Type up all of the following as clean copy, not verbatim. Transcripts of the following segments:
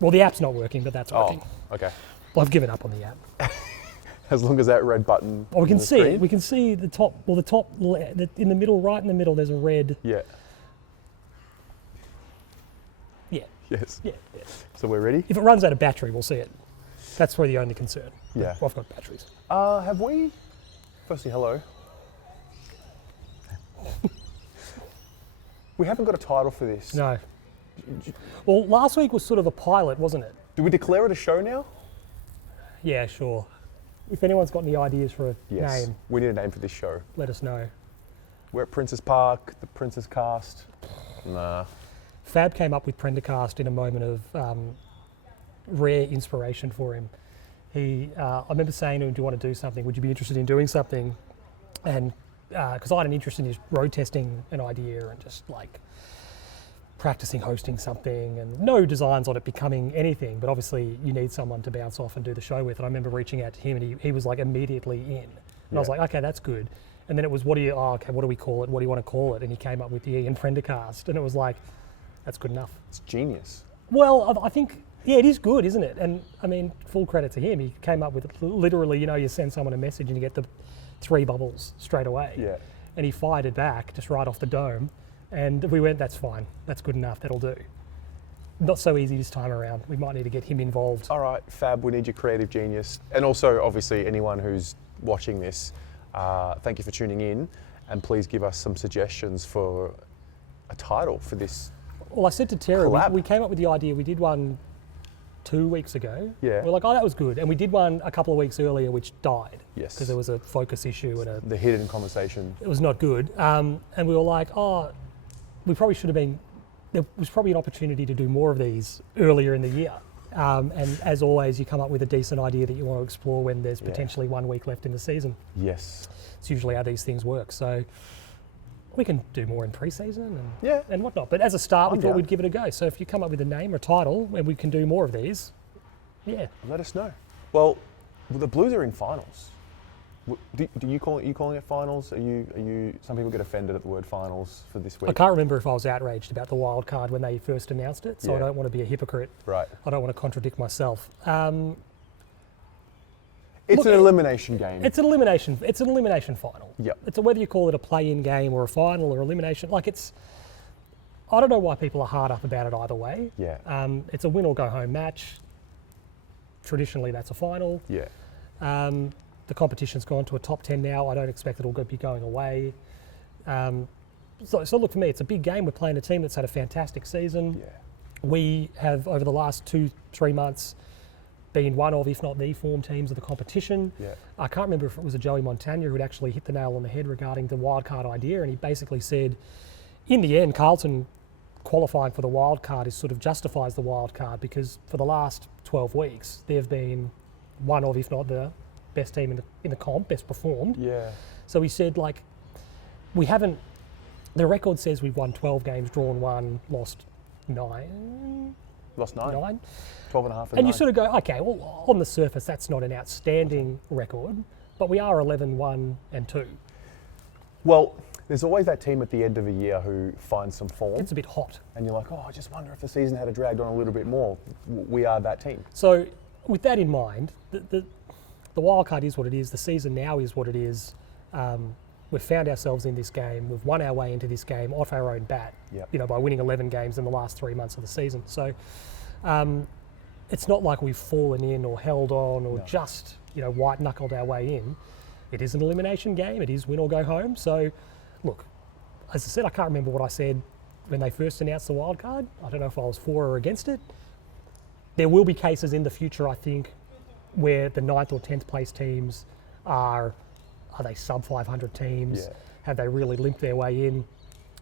Well, the app's not working, but that's working. Oh, okay. Well, I've given up on the app. As long as that red button. Oh, we can see screen. it. We can see the top. Well, in the middle, right in the middle, there's a red. Yeah. Yeah. Yes. Yeah. So we're ready? If it runs out of battery, we'll see it. That's probably the only concern. Yeah. Well, I've got batteries. Have we? Firstly, hello. We haven't got a title for this. No. Well, last week was sort of a pilot, wasn't it? Do we declare it a show now? Yeah, sure. If anyone's got any ideas for a Yes. name, We need a name for this show. let us know. We're at Princess Park, the Princess Cast. Nah. Fab came up with Prendercast in a moment of rare inspiration for him. I remember saying to him, do you want to do something? Would you be interested in doing something? And because I had an interest in his road testing an idea and just like practicing hosting something, and no designs on it becoming anything, but obviously you need someone to bounce off and do the show with. And I remember reaching out to him, and he was like immediately in. And I was like, okay, that's good. And then it was, what do we call it? What do you want to call it? And he came up with the Ian Prendercast, and it was like, that's good enough. It's genius. Well, I think, yeah, it is good, isn't it? And I mean, full credit to him. He came up with it literally, you send someone a message and you get the 3 bubbles straight away. Yeah. And he fired it back just right off the dome. And we went, that's fine. That's good enough. That'll do. Not so easy this time around. We might need to get him involved. All right, Fab, we need your creative genius. And also, obviously, anyone who's watching this, thank you for tuning in. And please give us some suggestions for a title for this. Well, I said to Terry, collab. we came up with the idea. We did one 2 weeks ago. Yeah. We're like, oh, that was good. And we did one a couple of weeks earlier, which died. Yes. Because there was a focus issue and The hidden conversation. it was not good. And we were like, oh, we probably should have been, there was probably an opportunity to do more of these earlier in the year. And as always, you come up with a decent idea that you want to explore when there's potentially 1 week left in the season. Yes. It's usually how these things work. So we can do more in pre-season and whatnot. But as a start, we thought we'd give it a go. So if you come up with a name or a title and we can do more of these, let us know. Well, the Blues are in finals. Do you calling it finals? Are you? Some people get offended at the word finals for this week. I can't remember if I was outraged about the wild card when they first announced it, so I don't want to be a hypocrite. Right. I don't want to contradict myself. It's an elimination game. It's an elimination final. Yep. It's whether you call it a play-in game or a final or elimination. I don't know why people are hard up about it either way. Yeah. It's a win or go home match. Traditionally, that's a final. Yeah. The competition's gone to a top 10 now. I don't expect it'll be going away. So look, for me, it's a big game. We're playing a team that's had a fantastic season. Yeah. We have, over the last 2-3 months, been one of, if not the form teams of the competition. Yeah. I can't remember if it was a Joey Montagna who'd actually hit the nail on the head regarding the wildcard idea, and he basically said, in the end, Carlton qualifying for the wildcard sort of justifies the wildcard because for the last 12 weeks, they've been one of, if not the best team in the comp, best performed. Yeah. So he said, we haven't, the record says we've won 12 games, drawn 1, lost 9. Lost 9. 9. 12 and a half. And you sort of go, okay, well, on the surface, that's not an outstanding record, but we are 11-1 and 2. Well, there's always that team at the end of a year who finds some form. It's a bit hot. And you're like, I just wonder if the season had dragged on a little bit more. We are that team. So with that in mind, the wildcard is what it is. The season now is what it is. We've found ourselves in this game. We've won our way into this game off our own bat, by winning 11 games in the last 3 months of the season. So it's not like we've fallen in or held on or just, white-knuckled our way in. It is an elimination game. It is win or go home. So, look, as I said, I can't remember what I said when they first announced the wildcard. I don't know if I was for or against it. There will be cases in the future, I think, where the 9th or 10th place teams are they sub 500 teams? Yeah. Have they really limped their way in?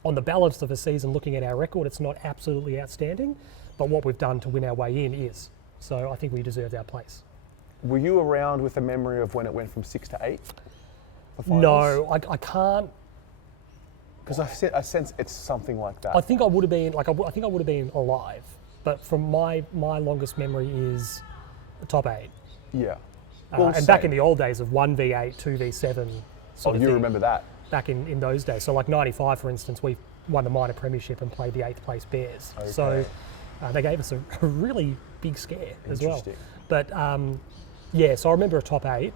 On the balance of a season, looking at our record, it's not absolutely outstanding, but what we've done to win our way in is. So I think we deserved our place. Were you around with a memory of when it went from 6 to 8? No, I can't. Because I sense it's something like that. I think I would have been I think I would have been alive, but from my longest memory is the top 8. Yeah. And back in the old days of 1v8, 2v7. Oh, you remember that? Back in those days. So like 95, for instance, we won the minor premiership and played the 8th place Bears. Okay. So they gave us a really big scare as well. But so I remember a top 8.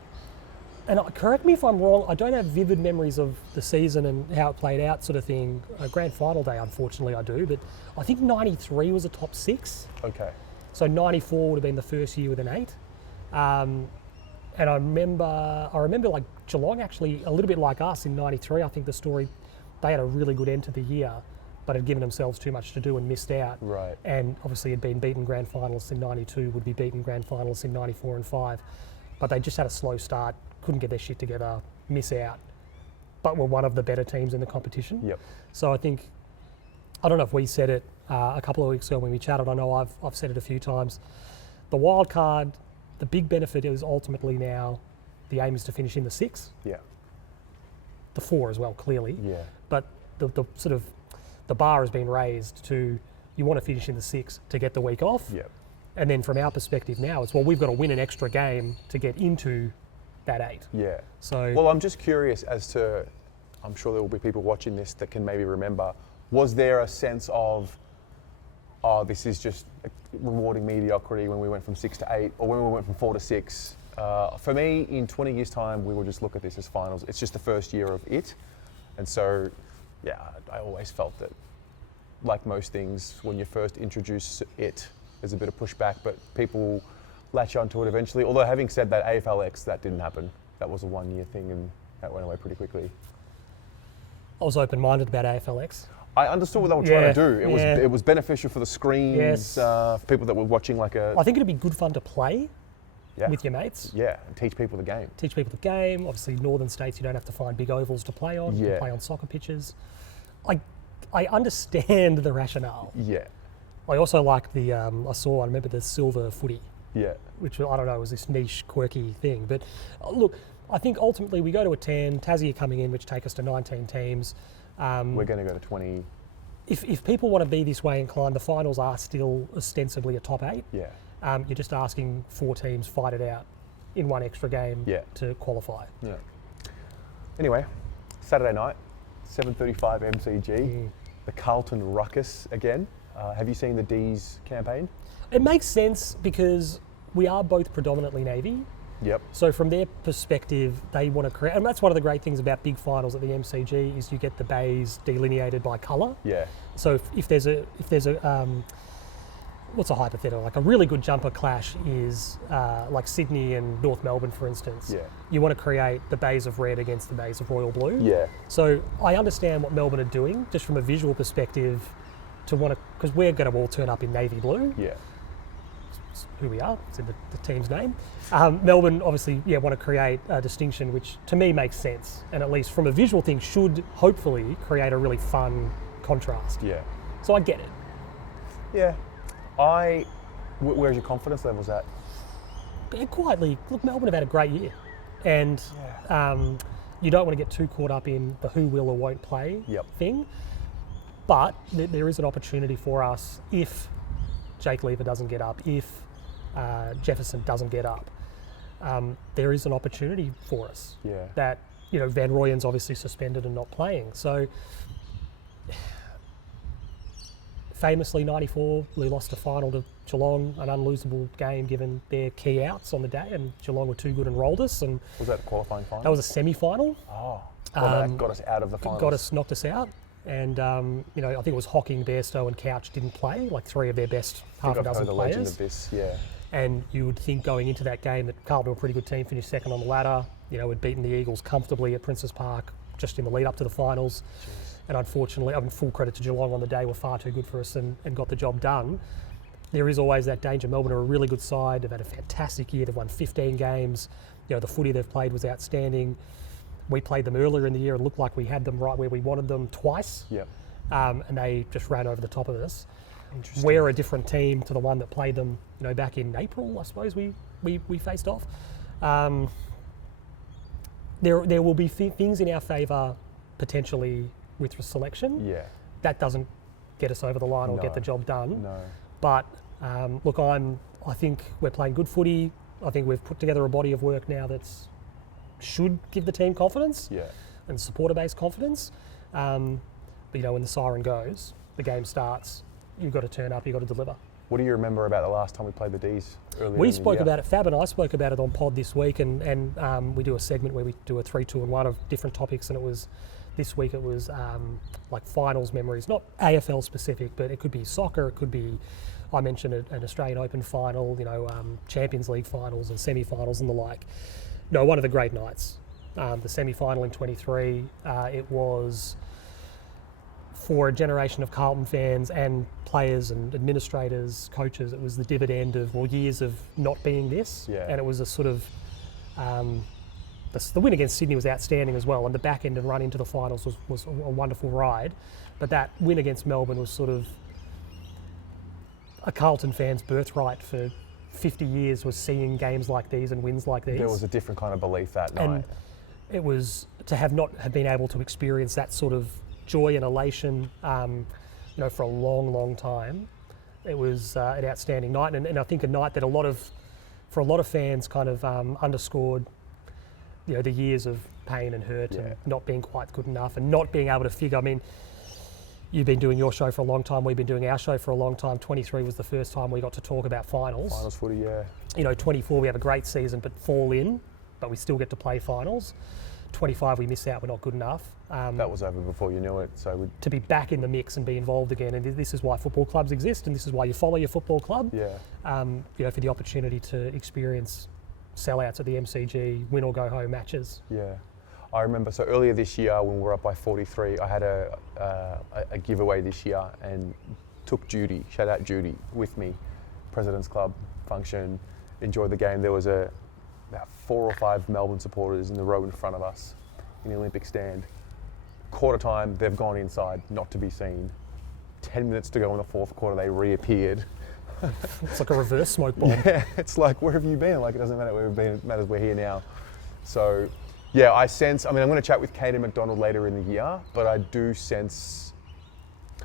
And correct me if I'm wrong, I don't have vivid memories of the season and how it played out sort of thing. Grand final day, unfortunately, I do. But I think 93 was a top 6. Okay. So 94 would have been the first year with an 8. And I remember like Geelong actually, a little bit like us in 93, I think the story, they had a really good end to the year, but had given themselves too much to do and missed out. Right. And obviously had been beaten grand finalists in 92, would be beaten grand finalists in 94 and 5. But they just had a slow start, couldn't get their shit together, miss out, but were one of the better teams in the competition. Yep. So I think, I don't know if we said it a couple of weeks ago when we chatted, I know I've said it a few times, the wild card, the big benefit is ultimately now the aim is to finish in the 6. Yeah. The 4 as well, clearly. Yeah. But the sort of, the bar has been raised to, you want to finish in the 6 to get the week off. Yeah. And then from our perspective now, it's, well, we've got to win an extra game to get into that 8. Yeah. So, well, I'm just curious as to, I'm sure there will be people watching this that can maybe remember, was there a sense of, oh, this is just rewarding mediocrity when we went from 6 to 8, or when we went from 4 to 6? For me, in 20 years' time, we will just look at this as finals. It's just the first year of it. And so, yeah, I always felt that, like most things, when you first introduce it, there's a bit of pushback, but people latch onto it eventually. Although, having said that, AFLX, that didn't happen. That was a 1-year thing, and that went away pretty quickly. I was open-minded about AFLX. I understood what they were trying to do. It was beneficial for the screens, for people that were watching like a... I think it'd be good fun to play with your mates. Yeah, and teach people the game. Teach people the game. Obviously, northern states, you don't have to find big ovals to play on. You can play on soccer pitches. I understand the rationale. Yeah. I also like the, I remember the silver footy. Yeah. Which, I don't know, was this niche, quirky thing. But look, I think ultimately we go to a 10, Tassie are coming in, which take us to 19 teams. We're going to go to 20. If people want to be this way inclined, the finals are still ostensibly a top 8. Yeah. You're just asking 4 teams fight it out in one extra game to qualify. Yeah. Anyway, Saturday night, 7:35 MCG, the Carlton Ruckus again. Have you seen the D's campaign? It makes sense because we are both predominantly Navy. Yep. So from their perspective, they want to create, and that's one of the great things about big finals at the MCG is you get the bays delineated by colour. Yeah. So if there's a what's a hypothetical, like a really good jumper clash is like Sydney and North Melbourne, for instance. Yeah. You want to create the bays of red against the bays of royal blue. Yeah. So I understand what Melbourne are doing, just from a visual perspective, to want to, because we're going to all turn up in navy blue. Yeah. It's who we are, it's in the team's name. Melbourne obviously, want to create a distinction, which to me makes sense, and at least from a visual thing should hopefully create a really fun contrast. Yeah. So I get it. Yeah. Where's your confidence levels at? Quietly, look, Melbourne have had a great year, and you don't want to get too caught up in the who will or won't play thing. But there is an opportunity for us if Jake Lever doesn't get up, if Jefferson doesn't get up. There is an opportunity for us. Yeah. That Van Rooyen's obviously suspended and not playing, so. Famously, 94, we lost a final to Geelong, an unlosable game given their key outs on the day, and Geelong were too good and rolled us. And was that a qualifying final? That was a semi-final. Oh, well, that got us out of the finals. Knocked us out. And, I think it was Hocking, Bairstow and Couch didn't play, like 3 of their best half a dozen players. Legend of this, yeah. And you would think going into that game that Carlton were a pretty good team, finished second on the ladder, had beaten the Eagles comfortably at Princes Park just in the lead up to the finals. Jeez. And unfortunately, full credit to Geelong on the day, were far too good for us and got the job done. There is always that danger. Melbourne are a really good side. They've had a fantastic year. They've won 15 games. The footy they've played was outstanding. We played them earlier in the year and looked like we had them right where we wanted them twice. Yep. And they just ran over the top of us. Interesting. We're a different team to the one that played them, back in April, I suppose we faced off. There will be things in our favour potentially with selection. Yeah. That doesn't get us over the line or get the job done. No. But look, I think we're playing good footy. I think we've put together a body of work now that's should give the team confidence and supporter-based confidence. But when the siren goes, the game starts, you've got to turn up, you've got to deliver. What do you remember about the last time we played the D's? We spoke about it, Fab and I spoke about it on pod this week, and we do a segment where we do a 3, 2 and 1 of different topics, and it was, this week it was like finals memories, not AFL specific, but it could be soccer, it could be, I mentioned an Australian Open final, you know, Champions League finals and semi-finals and the like. No, one of the great nights. The semi-final in 23, it was for a generation of Carlton fans and players and administrators, coaches, it was the dividend of, well, years of not being this. Yeah. And it was a sort of, the win against Sydney was outstanding as well, and the back end and run into the finals was a wonderful ride. But that win against Melbourne was sort of a Carlton fan's birthright for 50 years, was seeing games like these and wins like these. There was a different kind of belief that night. And it was to have not have been able to experience that sort of joy and elation, you know, for a long, long time. It was an outstanding night, and I think a night that for a lot of fans kind of underscored, you know, the years of pain and hurt and not being quite good enough and not being able to figure. I mean, you've been doing your show for a long time, we've been doing our show for a long time. 23 was the first time we got to talk about finals. Finals footy, yeah. You know, 24 we have a great season but fall in, but we still get to play finals. 25 we miss out, we're not good enough. That was over before you knew it. So to be back in the mix and be involved again, and this is why football clubs exist, and this is why you follow your football club. Yeah. You know, for the opportunity to experience sellouts at the MCG, win or go home matches. Yeah. I remember, so earlier this year when we were up by 43, I had a giveaway this year and took Judy, shout out Judy, with me. President's Club function, enjoyed the game. There was about 4 or 5 Melbourne supporters in the row in front of us in the Olympic stand. Quarter time, they've gone inside, not to be seen. 10 minutes to go in the fourth quarter, they reappeared. It's like a reverse smoke bomb. Yeah, it's like, where have you been? Like, it doesn't matter where we've been, it matters we're here now. So, yeah, I sense, I mean, I'm going to chat with Kate and McDonald later in the year, but I do sense,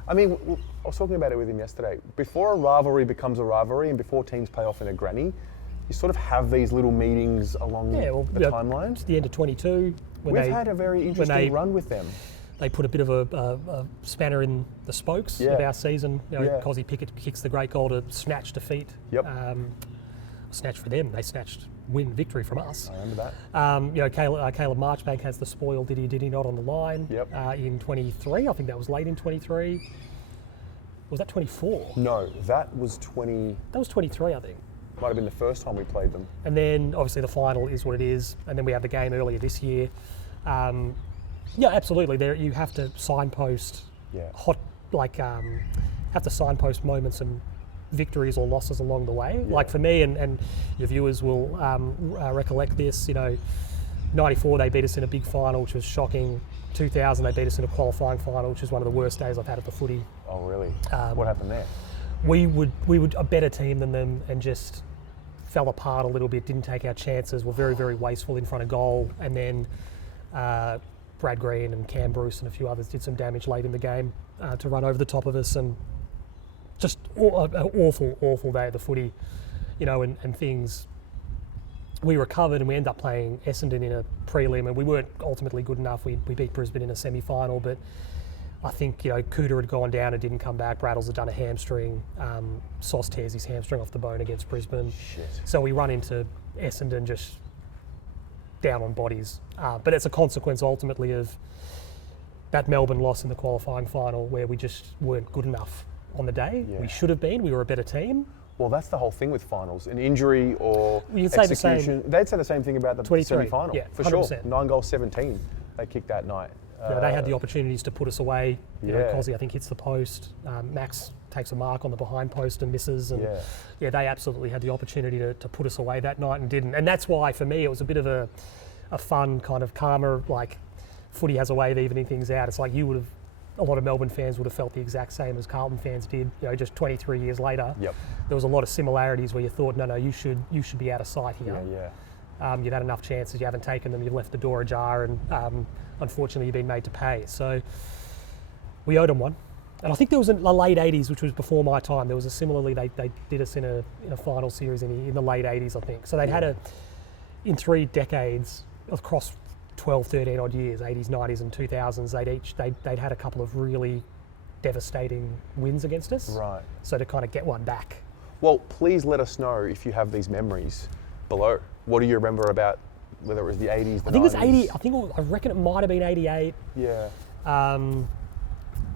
I mean, I was talking about it with him yesterday. Before a rivalry becomes a rivalry and before teams play off in a granny, you sort of have these little meetings along the timeline. It's the end of 22. We've had a very interesting run with them. They put a bit of a spanner in the spokes of our season. You know, Cosy Pickett kicks the great goal to snatch defeat. Yep. Snatch for them. They snatched victory from us. I remember that. You know, Caleb Marchbank has the spoil, did he not, on the line. Yep. In 23. I think that was late in 23. Was that 24? No, that was 20. That was 23, I think. Might have been the first time we played them. And then obviously the final is what it is, and then we have the game earlier this year. Yeah, absolutely. There you have to signpost have to signpost moments and victories or losses along the way. Yeah. Like for me, and your viewers will recollect this. You know, 94 they beat us in a big final, which was shocking. 2000 they beat us in a qualifying final, which is one of the worst days I've had at the footy. Oh really? What happened there? We were a better team than them and just fell apart a little bit, didn't take our chances, were very, very wasteful in front of goal, and then Brad Green and Cam Bruce and a few others did some damage late in the game to run over the top of us, and just an awful day at the footy, you know, and things. We recovered and we ended up playing Essendon in a prelim, and we weren't ultimately good enough. We beat Brisbane in a semi-final, but I think, you know, Cooter had gone down and didn't come back. Braddles had done a hamstring. Sauce tears his hamstring off the bone against Brisbane. Shit. So we run into Essendon just down on bodies. But it's a consequence ultimately of that Melbourne loss in the qualifying final, where we just weren't good enough on the day. Yeah. We should have been. We were a better team. Well, that's the whole thing with finals. An injury or You'd say execution. They'd say the same thing about the semi-final. Yeah, for 100%. sure. 9 goals, 17. They kicked that night. You know, they had the opportunities to put us away. You know, Cosy, I think, hits the post. Max takes a mark on the behind post and misses. And they absolutely had the opportunity to put us away that night and didn't. And that's why, for me, it was a bit of a fun kind of calmer, like, footy has a way of evening things out. It's like a lot of Melbourne fans would have felt the exact same as Carlton fans did. You know, just 23 years later, there was a lot of similarities where you thought, no, you should be out of sight here. You've had enough chances, you haven't taken them, you've left the door ajar, and unfortunately you've been made to pay. So we owed them one. And I think there was a late 80s, which was before my time. There was a similarly, they did us in a final series in the late 80s, I think. So they'd had in 3 decades across 12, 13 odd years, 80s, 90s and 2000s, they'd had a couple of really devastating wins against us. Right. So to kind of get one back Well, please let us know if you have these memories below. What do you remember about whether it was the 80s, the 90s? I think it was 80. I reckon it might have been 88. Yeah.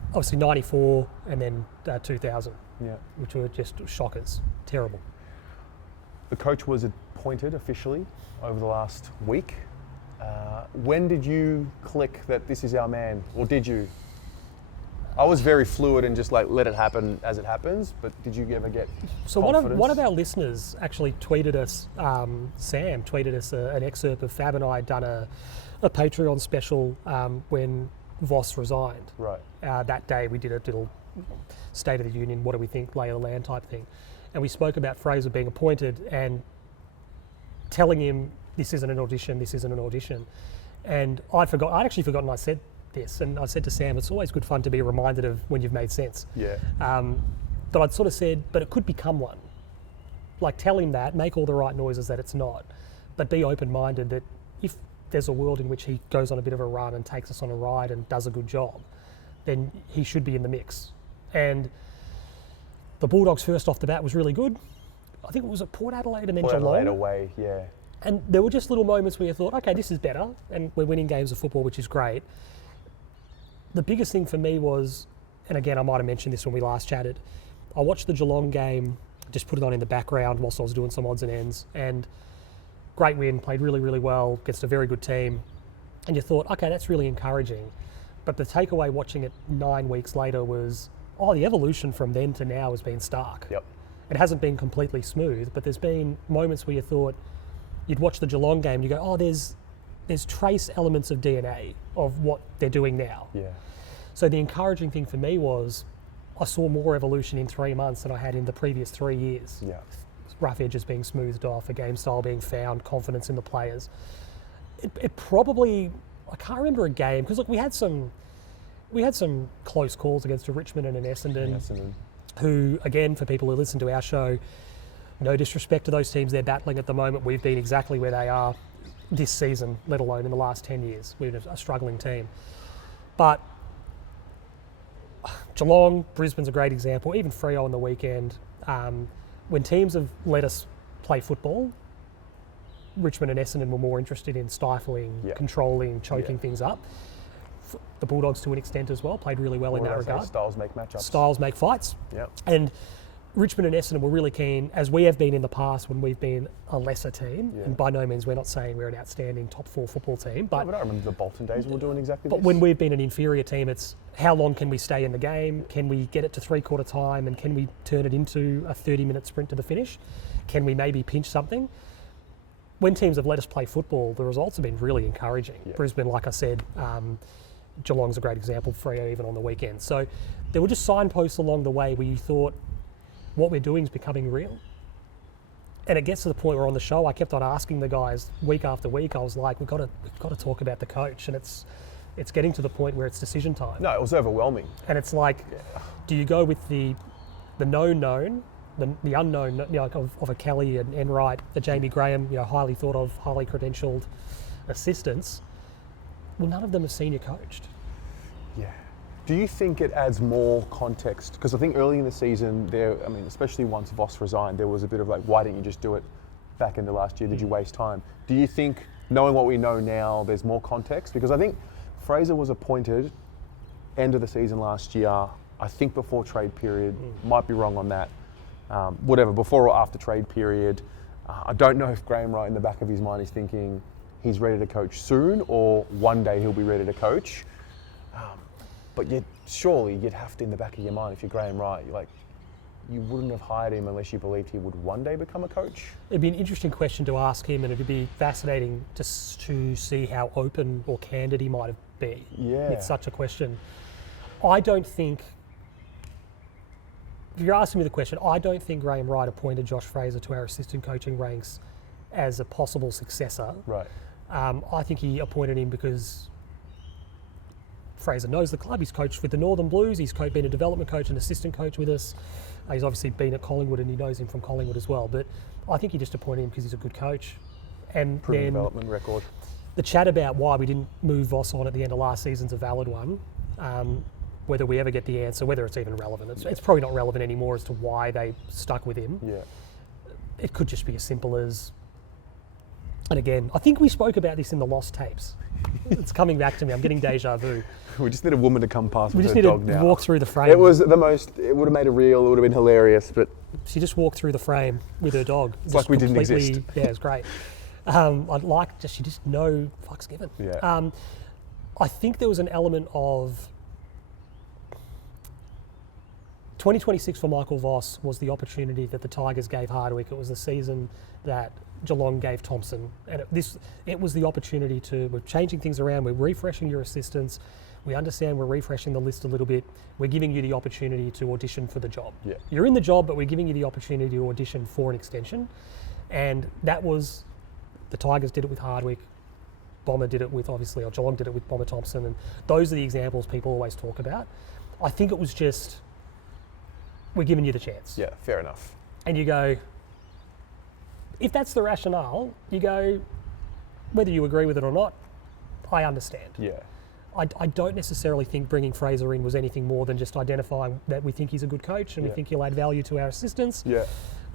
Obviously 94 and then 2000. Yeah. Which were just shockers. Terrible. The coach was appointed officially over the last week. When did you click that this is our man, or did you? I was very fluid and just like let it happen as it happens, but did you ever get confidence? One of our listeners actually tweeted us, Sam tweeted us an excerpt of Fab and I had done a Patreon special when Voss resigned. Right. That day we did a little State of the Union, what do we think, lay of the land type thing. And we spoke about Fraser being appointed and telling him this isn't an audition, this isn't an audition. And I'd actually forgotten I said this, and I said to Sam, it's always good fun to be reminded of when you've made sense. Yeah. But I'd sort of said, but it could become one. Like, tell him that, make all the right noises that it's not, but be open-minded that if there's a world in which he goes on a bit of a run and takes us on a ride and does a good job, then he should be in the mix. And the Bulldogs first off the bat was really good. I think it was at Port Adelaide and then Geelong. Port Adelaide away, yeah. And there were just little moments where you thought, okay, this is better, and we're winning games of football, which is great. The biggest thing for me was, and again, I might have mentioned this when we last chatted, I watched the Geelong game, just put it on in the background whilst I was doing some odds and ends, and great win, played really, really well against a very good team. And you thought, okay, that's really encouraging. But the takeaway watching it 9 weeks later was, the evolution from then to now has been stark. Yep. It hasn't been completely smooth, but there's been moments where you thought, you'd watch the Geelong game and you go, there's trace elements of DNA of what they're doing now. Yeah. So the encouraging thing for me was I saw more evolution in 3 months than I had in the previous 3 years. Yeah. Rough edges being smoothed off, a game style being found, confidence in the players. It probably, I can't remember a game, because look, we had some close calls against a Richmond and an Essendon, who, again, for people who listen to our show, no disrespect to those teams they're battling at the moment. We've been exactly where they are this season, let alone in the last 10 years. We're a struggling team. But Geelong, Brisbane's a great example, even Freo on the weekend. When teams have let us play football, Richmond and Essendon were more interested in stifling, controlling, choking things up. The Bulldogs, to an extent as well, played really well in that regard. Styles make matchups. Styles make fights. Yep. And Richmond and Essendon were really keen, as we have been in the past when we've been a lesser team, and by no means we're not saying we're an outstanding top 4 football team. But I remember the Bolton days we were doing exactly this. But when we've been an inferior team, it's how long can we stay in the game? Can we get it to 3/4 time, and can we turn it into a 30-minute sprint to the finish? Can we maybe pinch something? When teams have let us play football, the results have been really encouraging. Yeah. Brisbane, like I said, Geelong's a great example, Freo even on the weekend. So there were just signposts along the way where you thought, what we're doing is becoming real. And it gets to the point where on the show, I kept on asking the guys week after week, I was like, we've got to talk about the coach. And it's getting to the point where it's decision time. No, it was overwhelming. And it's like, do you go with the known, the unknown, of a Kelly and Enright, the Jamie Graham, highly thought of, highly credentialed assistants? Well, none of them are senior coached. Yeah. Do you think it adds more context? Because I think early in the season, especially once Voss resigned, there was a bit of like, why didn't you just do it back in the last year? Did you waste time? Do you think, knowing what we know now, there's more context? Because I think Fraser was appointed end of the season last year, I think before trade period, might be wrong on that. Whatever, before or after trade period. I don't know if Graham Wright in the back of his mind is thinking he's ready to coach soon, or one day he'll be ready to coach. But surely you'd have to, in the back of your mind, if you're Graham Wright, you wouldn't have hired him unless you believed he would one day become a coach? It'd be an interesting question to ask him, and it'd be fascinating to see how open or candid he might be with such a question. I don't think, if you're asking me the question, I don't think Graham Wright appointed Josh Fraser to our assistant coaching ranks as a possible successor. Right. I think he appointed him because Fraser knows the club. He's coached with the Northern Blues. He's been a development coach and assistant coach with us. He's obviously been at Collingwood, and he knows him from Collingwood as well. But I think he just appointed him because he's a good coach. And proven then development record. The chat about why we didn't move Voss on at the end of last season's a valid one. whether we ever get the answer, whether it's even relevant. It's probably not relevant anymore as to why they stuck with him. Yeah. It could just be as simple as, and again, I think we spoke about this in the lost tapes. It's coming back to me. I'm getting deja vu. We just need a woman to come past We with just her need dog to now. walk through the frame. It was the most, it would have made a reel, it would have been hilarious, but... She just walked through the frame with her dog. It's like we didn't exist. Yeah, it was great. I'd like, she just no fucks given. Yeah. I think there was an element of 2026 for Michael Voss was the opportunity that the Tigers gave Hardwick. It was the season that Geelong gave Thompson. And it was the opportunity we're changing things around, we're refreshing your assistants, we understand we're refreshing the list a little bit, we're giving you the opportunity to audition for the job. Yeah. You're in the job, but we're giving you the opportunity to audition for an extension. And that was, the Tigers did it with Hardwick, Bomber did it with, obviously, or Geelong did it with Bomber Thompson, and those are the examples people always talk about. I think it was just, we're giving you the chance. Yeah, fair enough. And you go, if that's the rationale, you go, whether you agree with it or not, I understand. Yeah. I don't necessarily think bringing Fraser in was anything more than just identifying that we think he's a good coach and we think he'll add value to our assistants. Yeah.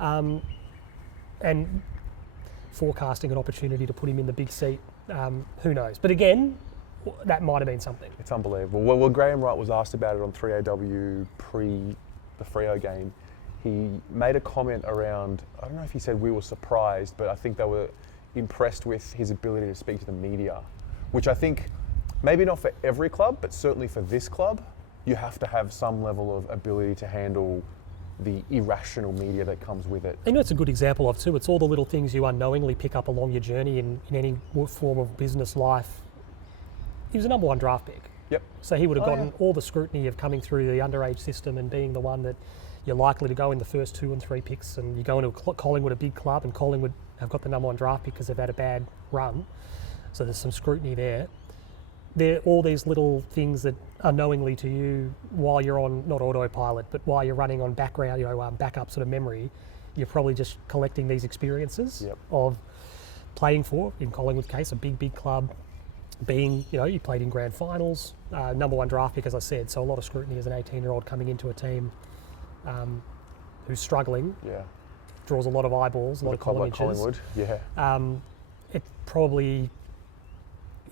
And forecasting an opportunity to put him in the big seat, who knows? But again, that might have been something. It's unbelievable. Well, Graham Wright was asked about it on 3AW pre the Freo game. He made a comment around, I don't know if he said we were surprised, but I think they were impressed with his ability to speak to the media, which I think, maybe not for every club, but certainly for this club, you have to have some level of ability to handle the irrational media that comes with it. You know, it's a good example of too, it's all the little things you unknowingly pick up along your journey in any form of business life. He was a number 1 draft pick. Yep. So he would have gotten all the scrutiny of coming through the underage system and being the one that you're likely to go in the first 2 and 3 picks, and you go into Collingwood, a big club, and Collingwood have got the number 1 draft pick because they've had a bad run. So there's some scrutiny there. There are all these little things that unknowingly to you, while you're on, not autopilot, but while you're running on background, backup sort of memory, you're probably just collecting these experiences of playing for, in Collingwood's case, a big, big club, being, you played in grand finals, number 1 draft pick, as I said, so a lot of scrutiny as an 18-year-old coming into a team who's struggling, draws a lot of eyeballs, a lot of column inches. Collingwood, It probably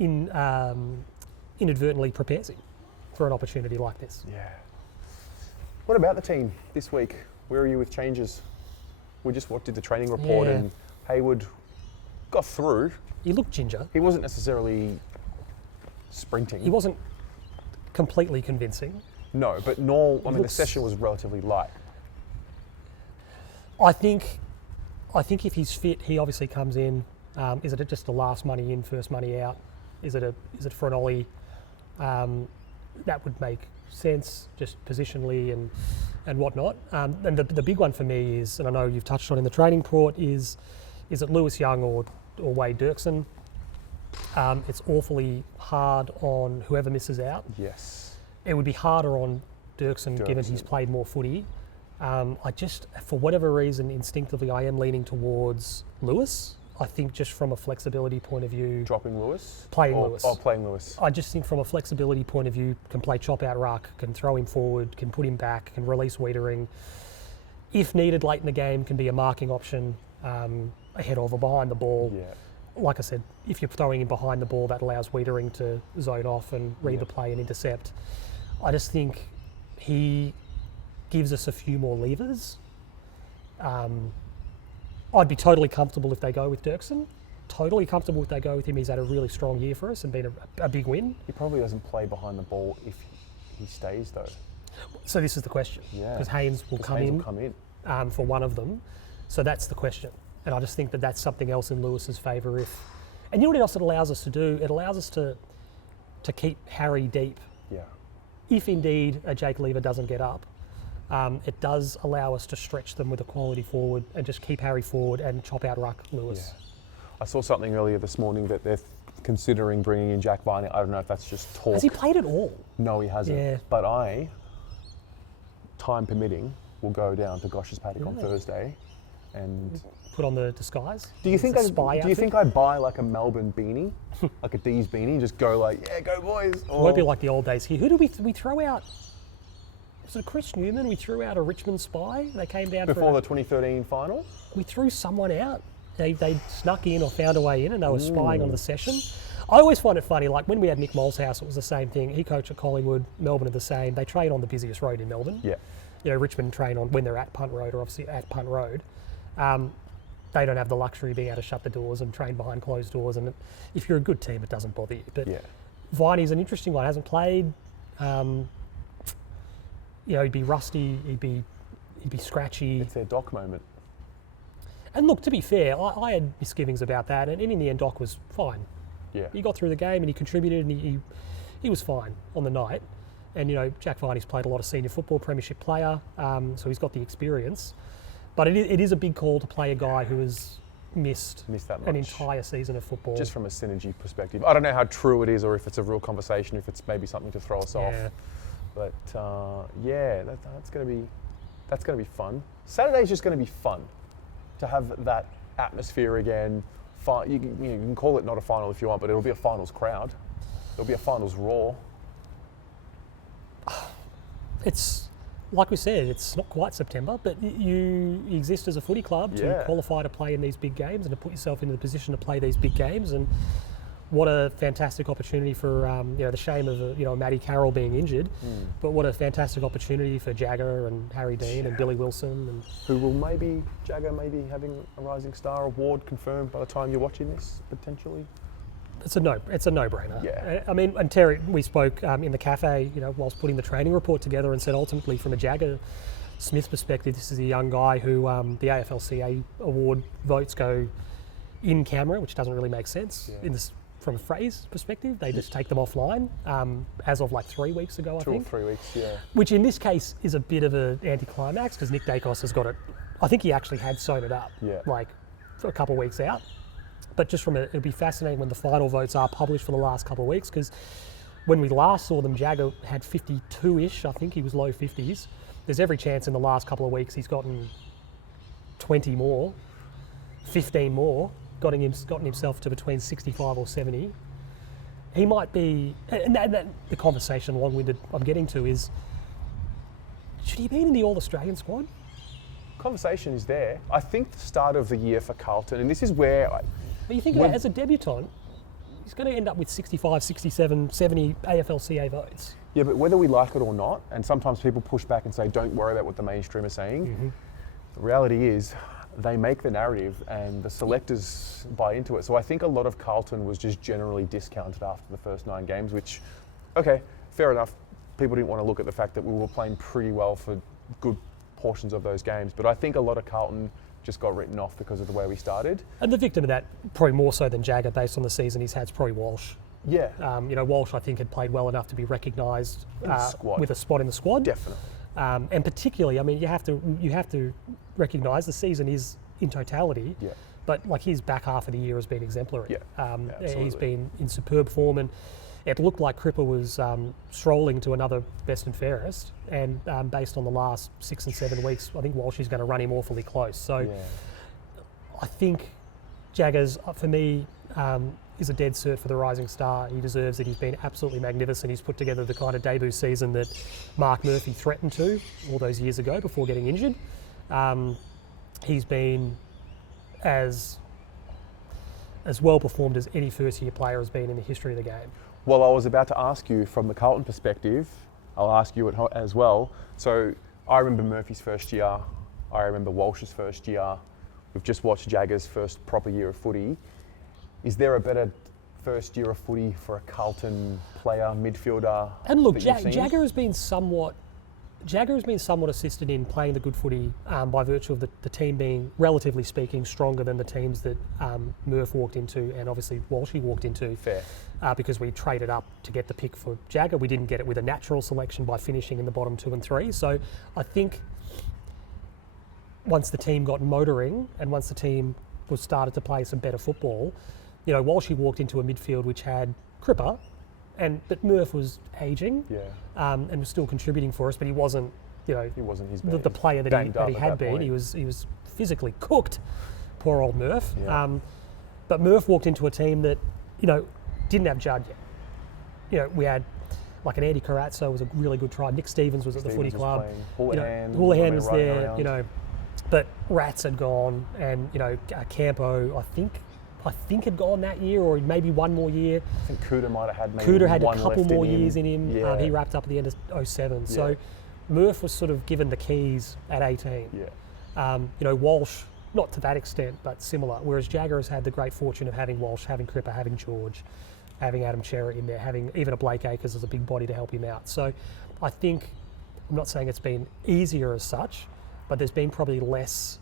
inadvertently prepares him for an opportunity like this. Yeah. What about the team this week? Where are you with changes? We just did the training report and Hayward got through. He looked ginger. He wasn't necessarily sprinting. He wasn't completely convincing. No, but the session was relatively light. I think if he's fit, he obviously comes in. Is it just a last money in, first money out? Is it for an ollie? That would make sense, just positionally and whatnot. And the big one for me is, and I know you've touched on in the training report, is it Lewis Young or Wade Dirksen? It's awfully hard on whoever misses out. Yes. It would be harder on Dirksen given he's played more footy. I just, for whatever reason, instinctively, I am leaning towards Lewis. I think just from a flexibility point of view... Dropping Lewis? Playing Lewis. Oh, playing Lewis. I just think from a flexibility point of view, can play chop out ruck, can throw him forward, can put him back, can release Wiedering. If needed late in the game, can be a marking option ahead of or behind the ball. Yeah. Like I said, if you're throwing him behind the ball, that allows Wiedering to zone off and read the play and intercept. I just think he gives us a few more levers. I'd be totally comfortable if they go with Dirksen. Totally comfortable if they go with him. He's had a really strong year for us and been a big win. He probably doesn't play behind the ball if he stays, though. So this is the question. Yeah. Because Haynes will come in for one of them. So that's the question. And I just think that that's something else in Lewis's favour. And you know what else it allows us to do? It allows us to keep Harry deep. Yeah. If indeed a Jake Lever doesn't get up, it does allow us to stretch them with a quality forward and just keep Harry forward and chop out ruck Lewis. Yeah. I saw something earlier this morning that they're considering bringing in Jack Viney. I don't know if that's just talk. Has he played at all? No, he hasn't. Yeah. But time permitting, will go down to Gosh's paddock on Thursday and put on the disguise. Do you think I buy like a Melbourne beanie, like a D's beanie, and just go like, yeah, go boys? It won't be like the old days here. Who did we throw out? Was it Chris Newman? We threw out a Richmond spy. They came down before the 2013 final. We threw someone out. They snuck in or found a way in, and they were spying on the session. I always find it funny. Like when we had Nick Moleshouse, it was the same thing. He coached at Collingwood. Melbourne are the same. They train on the busiest road in Melbourne. Yeah. You know, Richmond train on when they're at Punt Road, or obviously at Punt Road. They don't have the luxury of being able to shut the doors and train behind closed doors. And if you're a good team, it doesn't bother you. But Viney's an interesting one. Hasn't played. You know, he'd be rusty. He'd be scratchy. It's their Doc moment. And look, to be fair, I had misgivings about that, and in the end, Doc was fine. Yeah. He got through the game and he contributed, and he was fine on the night. And you know, Jack Viney's played a lot of senior football, premiership player, so he's got the experience. But it is a big call to play a guy who has missed that much. An entire season of football. Just from a synergy perspective. I don't know how true it is, or if it's a real conversation, if it's maybe something to throw us off. But that's going to be fun. Saturday's just going to be fun. To have that atmosphere again. You can call it not a final if you want, but it'll be a finals crowd. It'll be a finals roar. It's like we said, it's not quite September, but you exist as a footy club to qualify to play in these big games and to put yourself into the position to play these big games. And what a fantastic opportunity for the shame of Matty Carroll being injured, but what a fantastic opportunity for Jagger and Harry Dean and Billy Wilson, and who will Jagger having a Rising Star award confirmed by the time you're watching this potentially. It's a no-brainer. Yeah. I mean, and Terry, we spoke in the cafe, whilst putting the training report together, and said ultimately from a Jagger Smith perspective, this is a young guy who the AFLCA award votes go in camera, which doesn't really make sense from a phrase perspective. They just take them offline as of like 3 weeks ago, I think. 2 or 3 weeks, yeah. Which in this case is a bit of an anticlimax because Nick Dacos has got it. I think he actually had sewn it up like for a couple of weeks out. But just it'll be fascinating when the final votes are published for the last couple of weeks, because when we last saw them, Jagger had 52-ish, I think he was low 50s. There's every chance in the last couple of weeks he's gotten 20 more, 15 more, gotten himself to between 65 or 70. He might be, and the conversation long-winded I'm getting to is, should he be in the All-Australian squad? Conversation is there. I think the start of the year for Carlton, and this is where... But you think about it, as a debutant, he's going to end up with 65, 67, 70 AFLCA votes. Yeah, but whether we like it or not, and sometimes people push back and say, don't worry about what the mainstream are saying, the reality is they make the narrative and the selectors buy into it. So I think a lot of Carlton was just generally discounted after the first 9 games, which, okay, fair enough. People didn't want to look at the fact that we were playing pretty well for good portions of those games. But I think a lot of Carlton just got written off because of the way we started. And the victim of that, probably more so than Jagger, based on the season he's had, is probably Walsh. Yeah. Walsh, I think, had played well enough to be recognised with a spot in the squad. Definitely. And particularly, I mean, you have to recognise the season is in totality. Yeah. But like his back half of the year has been exemplary. Yeah. He's been in superb form, and it looked like Cripper was strolling to another best and fairest. And based on the last 6 and 7 weeks, I think Walsh is going to run him awfully close. So I think Jaggers, for me, is a dead cert for the Rising Star. He deserves it. He's been absolutely magnificent. He's put together the kind of debut season that Mark Murphy threatened to all those years ago before getting injured. He's been as well performed as any first-year player has been in the history of the game. Well, I was about to ask you from the Carlton perspective. I'll ask you as well. So I remember Murphy's first year. I remember Walsh's first year. We've just watched Jagger's first proper year of footy. Is there a better first year of footy for a Carlton player, midfielder? And look, Jagger has been somewhat assisted in playing the good footy by virtue of the team being, relatively speaking, stronger than the teams that Murph walked into and obviously Walshy walked into. Fair. Because we traded up to get the pick for Jagger. We didn't get it with a natural selection by finishing in the bottom 2 and 3. So I think once the team got motoring and once the team was started to play some better football, Walshy walked into a midfield which had Cripper, but Murph was ageing and was still contributing for us, but he wasn't he wasn't his the player that he had been. Point. He was physically cooked. Poor old Murph. Yeah. But Murph walked into a team that didn't have Judd yet. We had like an Andy Carrazzo was a really good try. Nick Stevens was at the footy club. Houlihan was there. But Rats had gone, and Campo I think had gone that year, or maybe one more year. I think Cooter might have had maybe Cooter had one a couple more years in him. Yeah. He wrapped up at the end of 2007. Yeah. So Murph was sort of given the keys at 18. Yeah. Walsh, not to that extent, but similar. Whereas Jagger has had the great fortune of having Walsh, having Cripper, having George, having Adam Cherry in there, having even a Blake Acres as a big body to help him out. So I think, I'm not saying it's been easier as such, but there's been probably less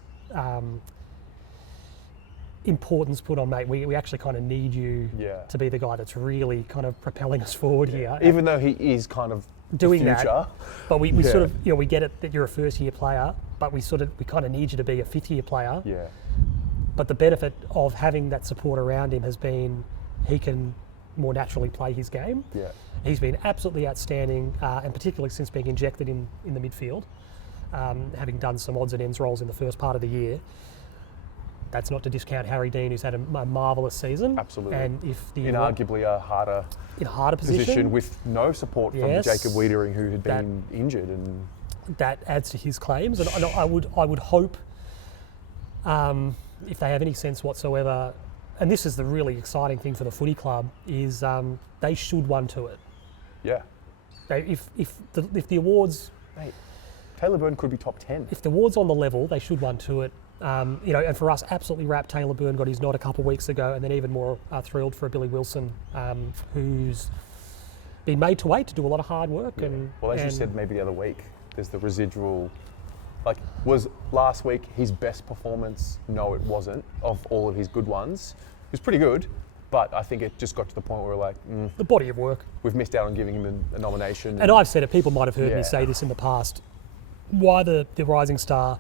importance put on, mate. We actually kind of need you to be the guy that's really kind of propelling us forward here. Even though he is kind of doing the future. That, but we sort of, we get it that you're a first year player, but we kind of need you to be a fifth year player. Yeah. But the benefit of having that support around him has been he can more naturally play his game. Yeah. He's been absolutely outstanding, and particularly since being injected in the midfield, having done some odds and ends roles in the first part of the year. That's not to discount Harry Dean, who's had a marvellous season. Absolutely. And if the arguably a harder position with no support from Jacob Wiedering, who had been injured, and that adds to his claims. And I would hope, if they have any sense whatsoever, and this is the really exciting thing for the footy club, is they should one to it. Yeah. If the awards, mate, Taylor Byrne could be top 10. If the awards on the level, they should one to it. And for us, absolutely wrapped. Taylor Byrne got his nod a couple of weeks ago, and then even more thrilled for Billy Wilson, who's been made to wait to do a lot of hard work. Yeah. As you said maybe the other week, there's the residual. Was last week his best performance? No, it wasn't. Of all of his good ones, it was pretty good, but I think it just got to the point where we're like, the body of work. We've missed out on giving him a nomination. And I've said it. People might have heard me say this in the past. Why the Rising Star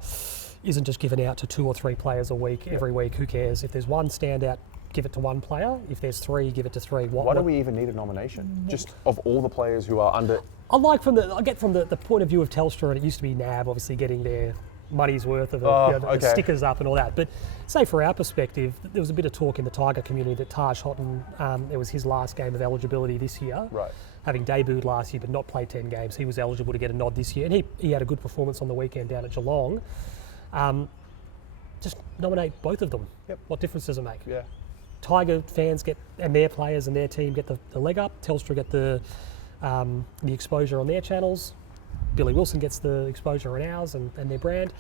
isn't just given out to 2 or 3 players a week, every week, who cares? If there's one standout, give it to one player. If there's 3, give it to 3. Why do we even need a nomination? Just of all the players who are under... I get from the point of view of Telstra, and it used to be NAB, obviously getting their money's worth of the stickers up and all that. But say for our perspective, there was a bit of talk in the Tiger community that Taj Houghton, it was his last game of eligibility this year. Right. Having debuted last year but not played 10 games, he was eligible to get a nod this year. And he had a good performance on the weekend down at Geelong. Just nominate both of them. Yep. What difference does it make? Yeah. Tiger fans and their players and their team get the leg up. Telstra get the exposure on their channels. Billy Wilson gets the exposure on ours and their brand.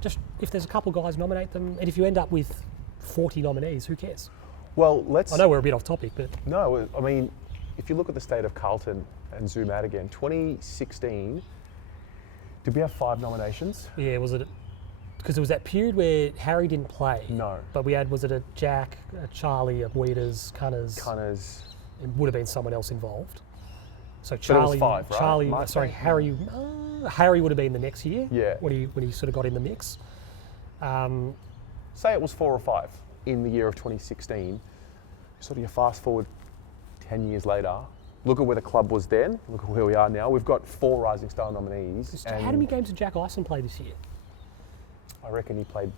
Just if there's a couple guys, nominate them. And if you end up with 40 nominees, who cares? Well, I know we're a bit off topic, but... No, I mean, if you look at the state of Carlton and zoom out again, 2016, did we have 5 nominations? Yeah, was it... Because it was that period where Harry didn't play. No. But was it a Jack, a Charlie, a Weeders, Cunners? It would have been someone else involved. So Charlie, but it was 5, right? Harry would have been the next year. Yeah. When he sort of got in the mix. Say it was 4 or 5 in the year of 2016. Sort of you fast forward 10 years later. Look at where the club was then. Look at where we are now. We've got 4 Rising Star nominees. How many games did Jack Ison play this year? I reckon he played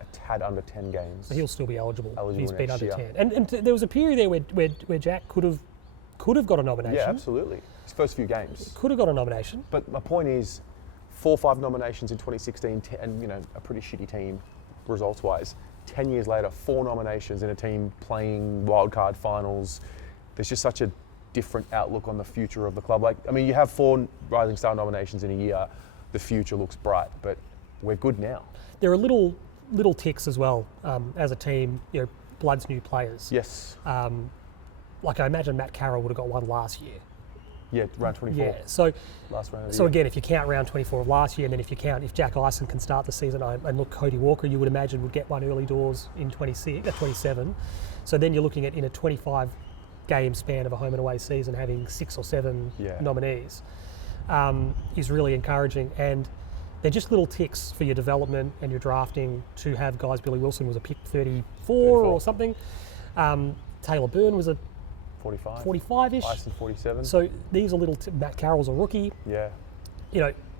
a tad under 10 games. So he'll still be eligible. He's been under 10. And there was a period there where Jack could have got a nomination. Yeah, absolutely. His first few games. Could have got a nomination. But my point is, 4 or 5 nominations in 2016, and a pretty shitty team, results-wise. 10 years later, 4 nominations in a team playing wildcard finals. There's just such a different outlook on the future of the club. You have 4 Rising Star nominations in a year. The future looks bright, but we're good now. There are little ticks as well as a team. Blood's new players. Yes. I imagine Matt Carroll would have got one last year. Yeah, round 24. Yeah. So last round of the year. Again, if you count round 24 of last year, and then if Jack Ison can start the season, and look, Cody Walker, you would imagine would get one early doors in 27. So then you're looking at in a 25 game span of a home and away season having 6 or 7 nominees is really encouraging. And they're just little ticks for your development and your drafting to have guys. Billy Wilson was a pick 34 or something. Taylor Byrne was a 45-ish. Ison 47. So these are little... Matt Carroll's a rookie. Yeah.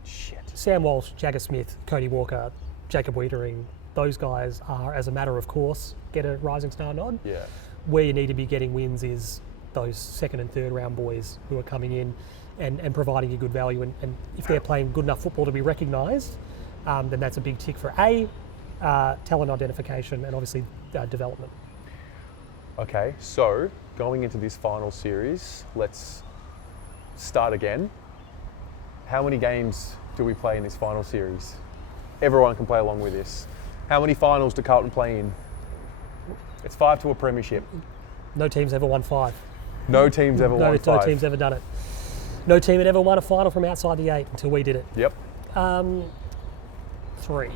Shit. Sam Walsh, Jagger Smith, Cody Walker, Jacob Wiedering, those guys are, as a matter of course, get a Rising Star nod. Yeah. Where you need to be getting wins is those second and third round boys who are coming in and providing you good value. And if they're playing good enough football to be recognised, then that's a big tick for talent identification and obviously development. Okay, so going into this final series, let's start again. How many games do we play in this final series? Everyone can play along with this. How many finals do Carlton play in? It's 5 to a premiership. No team's ever won 5. No team's ever won 5. No team's ever done it. No team had ever won a final from outside the 8 until we did it. Yep. 3.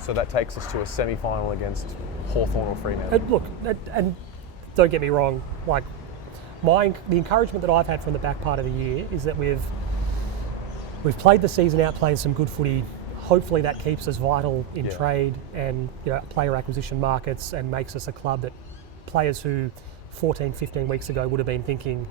So that takes us to a semi-final against Hawthorn or Fremantle. Look, and don't get me wrong, like the encouragement that I've had from the back part of the year is that we've played the season out playing some good footy. Hopefully that keeps us vital in trade and player acquisition markets and makes us a club that players who 14, 15 weeks ago would have been thinking,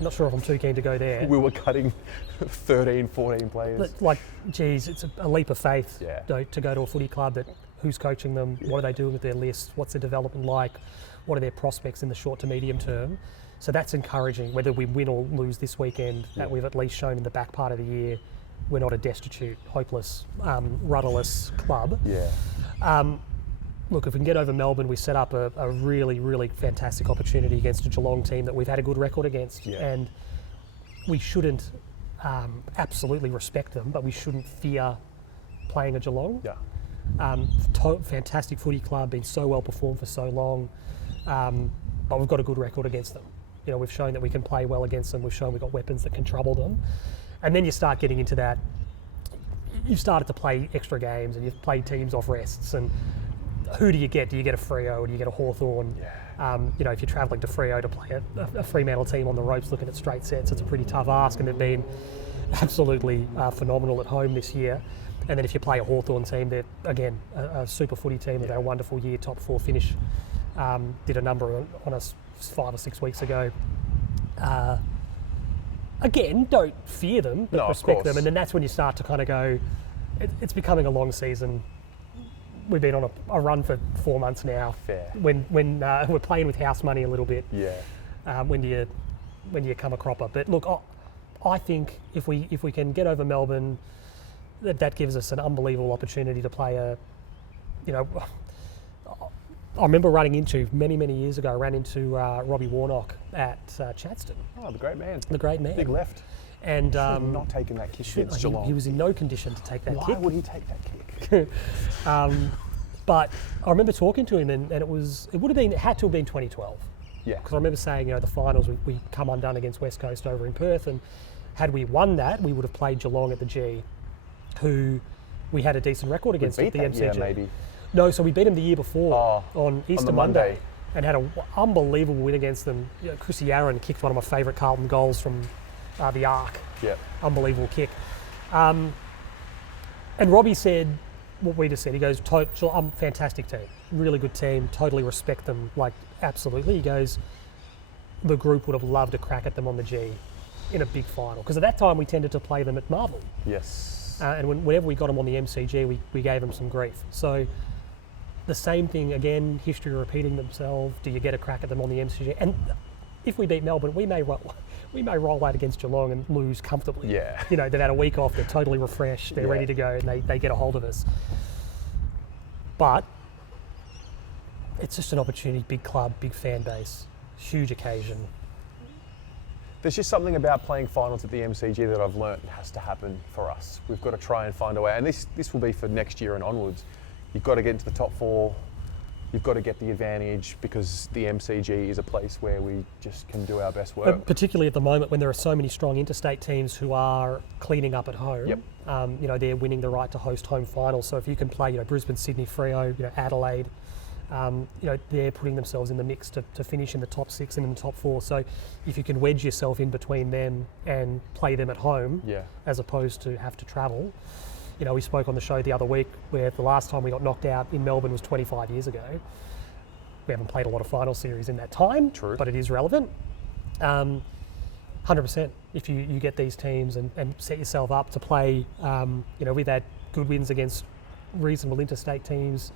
not sure if I'm too keen to go there. We were cutting 13, 14 players. Like, geez, it's a leap of faith to go to a footy club that who's coaching them, what are they doing with their list, what's their development like, what are their prospects in the short to medium term. So that's encouraging, whether we win or lose this weekend, that we've at least shown in the back part of the year we're not a destitute, hopeless, rudderless club. Yeah. Look, if we can get over Melbourne, we set up a really, really fantastic opportunity against a Geelong team that we've had a good record against. Yeah. And we shouldn't absolutely respect them, but we shouldn't fear playing a Geelong. Yeah. Fantastic footy club, been so well performed for so long, but we've got a good record against them. We've shown that we can play well against them. We've shown we've got weapons that can trouble them. And then you start getting into that. You've started to play extra games and you've played teams off rests. And who do you get? Do you get a Freo or do you get a Hawthorn? Yeah. If you're travelling to Freo to play a Fremantle team on the ropes looking at straight sets, it's a pretty tough ask, and they've been absolutely phenomenal at home this year. And then if you play a Hawthorn team, they're, again, a super footy team. They've had a wonderful year, top 4 finish. Did a number on us 5 or 6 weeks ago. Again, don't fear them, but respect them. And then that's when you start to kind of go, it's becoming a long season. We've been on a run for 4 months now. Fair. When we're playing with house money a little bit. Yeah. When do you come a cropper? But look, I think if we can get over Melbourne, that gives us an unbelievable opportunity to play I remember running into, many years ago, Robbie Warnock at Chadstone. Oh, the great man. The great man. Big left. And should have not taken that kick against Geelong. He was in no condition to take that kick. Why would he take that kick? But I remember talking to him, and it had to have been 2012. Yeah. Because I remember saying, the finals, we come undone against West Coast over in Perth, and had we won that, we would have played Geelong at the G, who we had a decent record against at the MCG. Yeah, maybe. No, so we beat them the year before on Easter Monday, and had an unbelievable win against them. Chrissy Aaron kicked one of my favourite Carlton goals from the arc. Yeah. Unbelievable kick. And Robbie said what we just said. He goes, fantastic team, really good team, totally respect them, like absolutely. He goes, the group would have loved a crack at them on the G in a big final. Because at that time we tended to play them at Marvel. Yes. And whenever we got them on the MCG, we gave them some grief. So the same thing again, history repeating themselves. Do you get a crack at them on the MCG? And if we beat Melbourne, we may roll out against Geelong and lose comfortably. Yeah. They've had a week off, they're totally refreshed, they're ready to go, and they get a hold of us. But it's just an opportunity, big club, big fan base, huge occasion. There's just something about playing finals at the MCG that I've learnt has to happen for us. We've got to try and find a way, and this will be for next year and onwards. You've got to get into the top 4. You've got to get the advantage because the MCG is a place where we just can do our best work. Particularly at the moment when there are so many strong interstate teams who are cleaning up at home. Yep. They're winning the right to host home finals. So if you can play, Brisbane, Sydney, Freo, Adelaide, they're putting themselves in the mix to finish in the top 6 and in the top 4. So if you can wedge yourself in between them and play them at home, as opposed to have to travel. We spoke on the show the other week where the last time we got knocked out in Melbourne was 25 years ago. We haven't played a lot of final series in that time, True. But it is relevant. 100%. If you get these teams and set yourself up to play, we've had good wins against reasonable interstate teams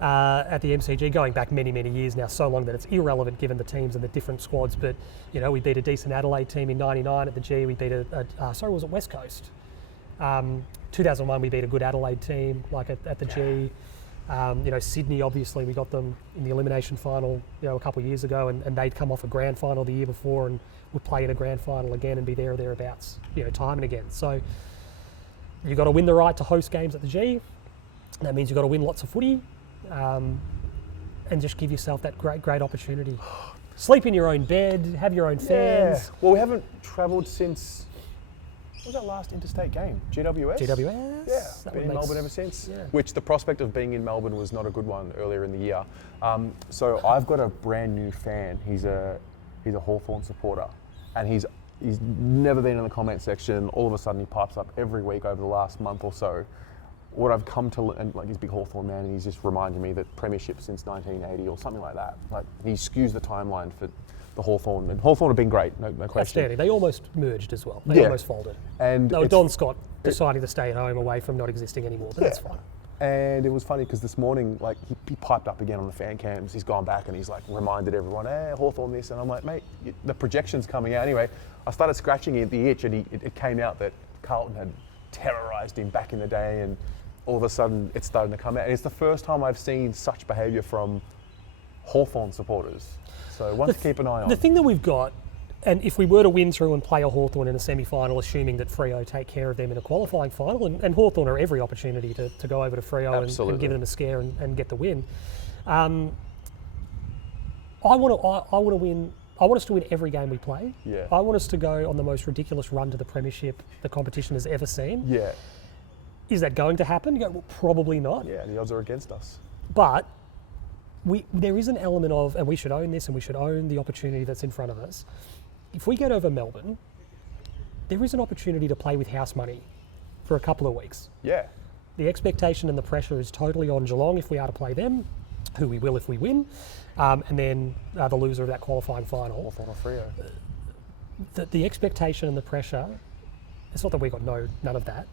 at the MCG, going back many, many years now, so long that it's irrelevant given the teams and the different squads. But, we beat a decent Adelaide team in 99 at the G. We beat was it West Coast? 2001 we beat a good Adelaide team, like at the G. Sydney, obviously, we got them in the elimination final, a couple of years ago, and they'd come off a grand final the year before and would play in a grand final again and be there or thereabouts, time and again. So you've got to win the right to host games at the G. That means you've got to win lots of footy, and just give yourself that great opportunity. Sleep in your own bed, have your own fans. Yeah. Well, we haven't travelled since... What was that last interstate game? GWS? GWS? Yeah, been in Melbourne ever since. Yeah. Which the prospect of being in Melbourne was not a good one earlier in the year. So I've got a brand new fan. He's a Hawthorn supporter, and he's never been in the comment section. All of a sudden he pipes up every week over the last month or so. What I've come to learn, like, he's a big Hawthorn man, and he's just reminding me that premiership since 1980 or something like that. Like, he skews the timeline for the Hawthorn, and Hawthorn have been great, no question. Outstanding. They almost merged as well. They almost folded. And Don Scott deciding to stay at home away from not existing anymore, but that's fine. And it was funny because this morning, like, he piped up again on the fan cams. He's gone back and he's like reminded everyone, hey, Hawthorn this, and I'm like, mate, the projection's coming out. Anyway, I started scratching the itch, and it came out that Carlton had terrorised him back in the day, and all of a sudden it's starting to come out. And it's the first time I've seen such behaviour from Hawthorn supporters. So one to keep an eye on. The thing that we've got, and if we were to win through and play a Hawthorn in a semi-final, assuming that Freo take care of them in a qualifying final, and Hawthorn are every opportunity to go over to Freo and give them a scare and get the win. I want to win. I want us to win every game we play. Yeah. I want us to go on the most ridiculous run to the premiership the competition has ever seen. Yeah. Is that going to happen? You go, well, probably not. Yeah, the odds are against us. But there is an element of, and we should own this, and we should own the opportunity that's in front of us. If we get over Melbourne, there is an opportunity to play with house money for a couple of weeks. Yeah. The expectation and the pressure is totally on Geelong if we are to play them, who we will if we win, and then the loser of that qualifying final. Hawthorn or Freo. The expectation and the pressure, it's not that we got none of that.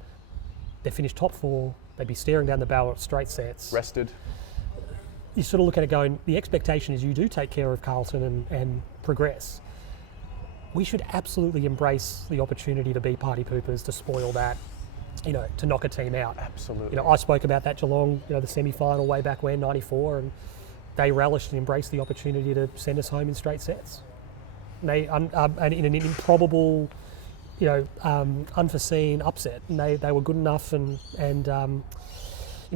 They finished top 4, they'd be staring down the barrel at straight sets. Rested. You sort of look at it going, the expectation is you do take care of Carlton and progress. We should absolutely embrace the opportunity to be party poopers, to spoil that, to knock a team out. Absolutely. I spoke about that Geelong, the semi-final way back when, 94, and they relished and embraced the opportunity to send us home in straight sets. They, and in an improbable, unforeseen upset, and they were good enough and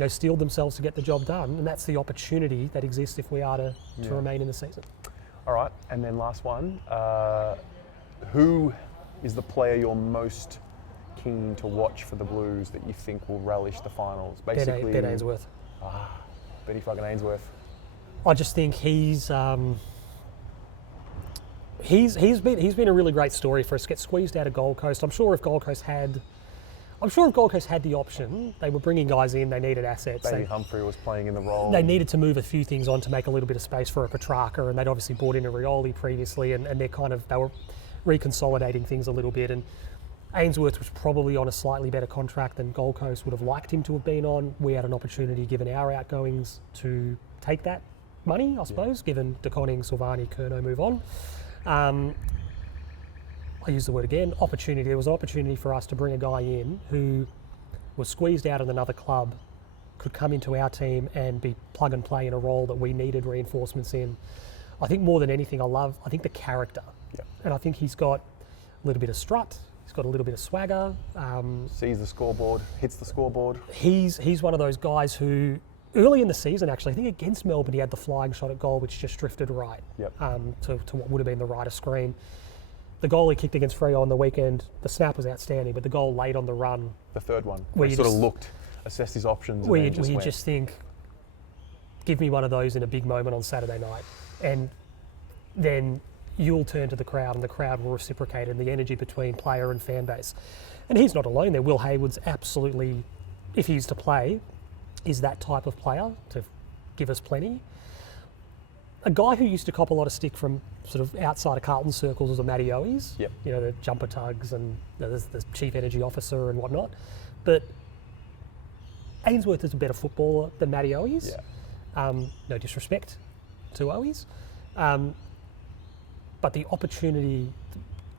steeled themselves to get the job done, and that's the opportunity that exists if we are to remain in the season. All right, and then last one. Who is the player you're most keen to watch for the Blues that you think will relish the finals? Basically, Ben Ainsworth. Benny fucking Ainsworth. I just think he's been a really great story for us. Get squeezed out of Gold Coast. I'm sure if Gold Coast had the option, they were bringing guys in, they needed assets. Bailey Humphrey was playing in the role. They needed to move a few things on to make a little bit of space for a Petrarca, and they'd obviously brought in a Rioli previously, and they were reconsolidating things a little bit. And Ainsworth was probably on a slightly better contract than Gold Coast would have liked him to have been on. We had an opportunity, given our outgoings, to take that money, I suppose, given De Koning, Silvani, Curnow move on. I use the word again, opportunity. There was an opportunity for us to bring a guy in who was squeezed out of another club, could come into our team and be plug and play in a role that we needed reinforcements in. I think more than anything, I think the character. Yeah. And I think he's got a little bit of strut, he's got a little bit of swagger. Sees the scoreboard, hits the scoreboard. He's one of those guys who, early in the season actually, I think against Melbourne, he had the flying shot at goal, which just drifted right to what would have been the right of screen. The goal he kicked against Freo on the weekend, the snap was outstanding, but the goal late on the run. The third one, where he sort of looked, assessed his options. Where you just think, give me one of those in a big moment on Saturday night. And then you'll turn to the crowd, and the crowd will reciprocate, and the energy between player and fan base. And he's not alone there. Will Hayward's absolutely, if he's to play, is that type of player to give us plenty. a guy who used to cop a lot of stick from sort of outside of Carlton circles was a Matty Owies. Yep. You know, the jumper tugs and there's the chief energy officer and whatnot. But Ainsworth is a better footballer than Matty Owies. Yeah. No disrespect to Owies. But the opportunity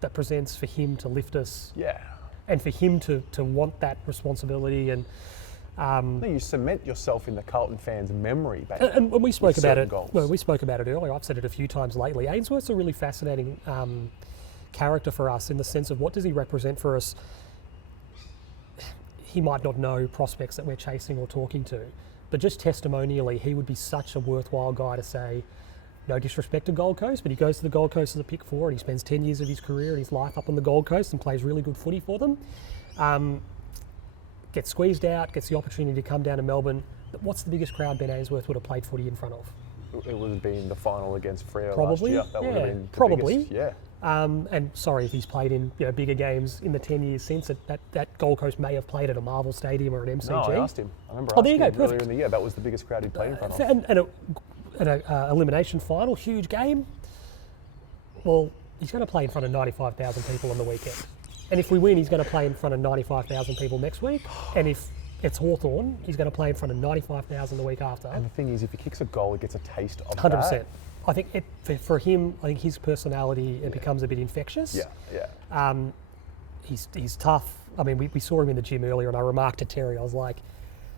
that presents for him to lift us, and for him to want that responsibility, and you cement yourself in the Carlton fans' memory, baby. And when we spoke about it, goals. well, we spoke about it earlier. I've said it a few times lately. Ainsworth's a really fascinating character for us in the sense of what does he represent for us. He might not know prospects that we're chasing or talking to, but just testimonially, he would be such a worthwhile guy to say. No disrespect to Gold Coast, but he goes to the Gold Coast as a pick 4 and he spends 10 years of his career and his life up on the Gold Coast and plays really good footy for them. Gets squeezed out, gets the opportunity to come down to Melbourne. What's the biggest crowd Ben Ainsworth would have played footy in front of? It would have been the final against Freo Probably, last year. That would have been the probably. biggest, yeah. And sorry if he's played in bigger games in the 10 years since. That Gold Coast may have played at a Marvel Stadium or an MCG. No, I asked him. I remember there you asking go, him earlier in the year. That was the biggest crowd he'd played in front of. And an elimination final, huge game. Well, he's going to play in front of 95,000 people on the weekend. And if we win, he's going to play in front of 95,000 people next week. And if it's Hawthorn, he's going to play in front of 95,000 the week after. And the thing is, if he kicks a goal, he gets a taste of 100%. that. I think for him, I think his personality it becomes a bit infectious. Yeah. He's tough. I mean, we saw him in the gym earlier, and I remarked to Terry, I was like,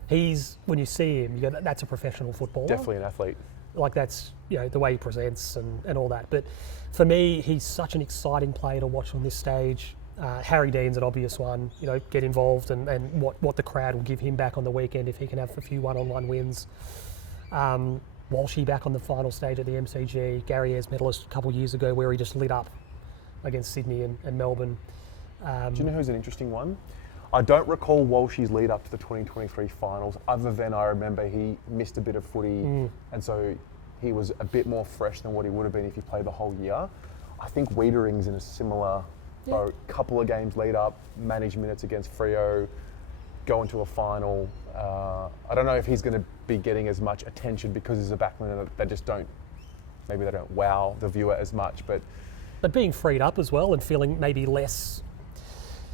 when you see him, you go, that's a professional footballer. Definitely an athlete. Like that's the way he presents and all that. But for me, he's such an exciting player to watch on this stage. Harry Dean's an obvious one. Get involved and what the crowd will give him back on the weekend if he can have a few one-on-one wins. Walshy back on the final stage at the MCG. Gary Ayres medalist a couple of years ago where he just lit up against Sydney and Melbourne. Do you know who's an interesting one? I don't recall Walshy's lead up to the 2023 finals, other than I remember he missed a bit of footy, and so he was a bit more fresh than what he would have been if he played the whole year. I think Wiedering's in a similar boat. Couple of games lead up, manage minutes against Freo, go into a final. I don't know if he's going to be getting as much attention because he's a backman and they don't wow the viewer as much, but being freed up as well and feeling maybe less.